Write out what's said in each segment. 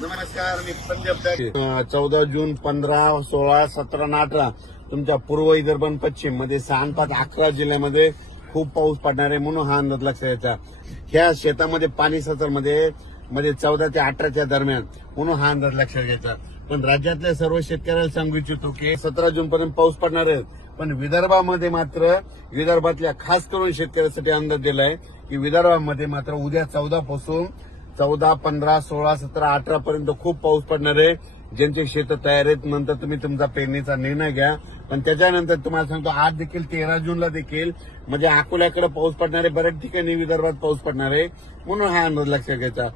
नमस्कार, मी पंजाब 14 जून 15, 16, 17 आणि 18 तुमच्या पूर्व विदर्भ आणि पश्चिम मध्ये 6, 5, 11 जिल्ह्यामध्ये खूप पाऊस पडणार आहे म्हणून हा अंदाज लक्षात घ्यायचा. ह्या शेतामध्ये पाणी सतरमध्ये 14 ते 18च्या दरम्यान म्हणून हा अंदाज लक्षात घ्यायचा. पण राज्यातल्या सर्व शेतकऱ्याला सांगू इच्छितो की 17 जून पर्यंत पाऊस पडणार आहे. पण विदर्भामध्ये मात्र विदर्भातल्या खास करून शेतकऱ्यांसाठी अंदाज दिलाय की विदर्भामध्ये मात्र उद्या 14 पासून 14, 15, 16, 17, 18 पर्यंत खूप पाऊस पडणार आहे. ज्यांचे शेत तयार आहेत नंतर तुम्ही तुमचा पेरणीचा निर्णय घ्या. पण त्याच्यानंतर तुम्हाला सांगतो आज देखील 13 जूनला देखील म्हणजे अकोल्याकडे पाऊस पडणार आहे. बऱ्याच ठिकाणी विदर्भात पाऊस पडणार आहे म्हणून हा अंदाज लक्षात घ्यायचा.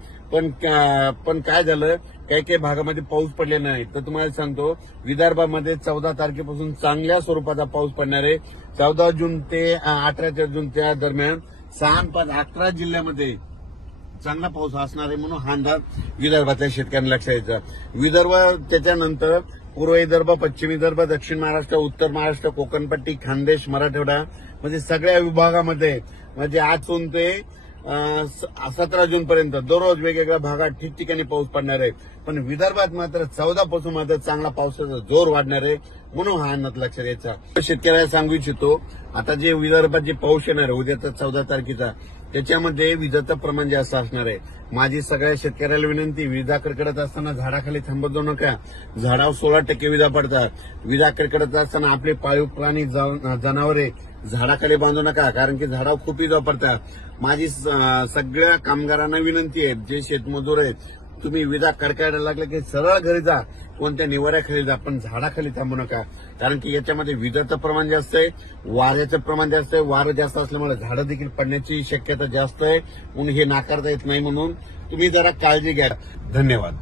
पण काय झालं, काही भागामध्ये पाऊस पडले नाही. तर तुम्हाला सांगतो विदर्भामध्ये 14 तारखेपासून चांगल्या स्वरूपाचा पाऊस पडणार आहे. 14 जून ते 18 जून त्या दरम्यान 6, 5, 11 जिल्ह्यामध्ये चांगला पाऊस असणार आहे म्हणून हा अंदाज विदर्भातल्या शेतकऱ्यांना लक्षात यायचा. विदर्भ त्याच्यानंतर पूर्व विदर्भ, पश्चिम विदर्भ, दक्षिण महाराष्ट्र, उत्तर महाराष्ट्र, कोकणपट्टी, खानदेश, मराठवाडा म्हणजे सगळ्या विभागामध्ये म्हणजे आजपासून ते 17 जून पर्यंत दररोज वेगवेगळ्या भागात ठिकठिकाणी पाऊस पडणार आहे. पण विदर्भात मात्र 14 पासून मात्र चांगला पावसाचा जोर वाढणार आहे म्हणून हा अंदाज लक्षात यायचा. शेतकऱ्याला सांगू इच्छितो आता जे विदर्भात जे पाऊस येणार आहे उद्याचा 14 तारखेचा त्याच्यामध्ये विजाचं प्रमाण जास्त असणार आहे. माझी सगळ्या शेतकऱ्याला विनंती, विजा कडकडत असताना झाडाखाली थांबत जाऊ नका. झाडावर 16% विजा पडतात. विजा कडकडत असताना आपले पाळीव प्राणी जनावरे झाडाखाली बांधू नका कारण की झाडावर खूप विजा पडतात. माझी सगळ्या कामगारांना विनंती आहे, जे शेतमजूर आहेत तुम्ही विजा कडकायला लागले की सरळ घरी जा, कोणत्या निवाऱ्याखाली जा, पण झाडाखाली थांबू नका कारण की याच्यामध्ये विजाचं प्रमाण जास्त आहे, वाऱ्याचं प्रमाण जास्त आहे. वारं जास्त असल्यामुळे झाडं देखील पडण्याची शक्यता जास्त आहे म्हणून हे नाकारता येत नाही. म्हणून तुम्ही जरा काळजी घ्या. धन्यवाद.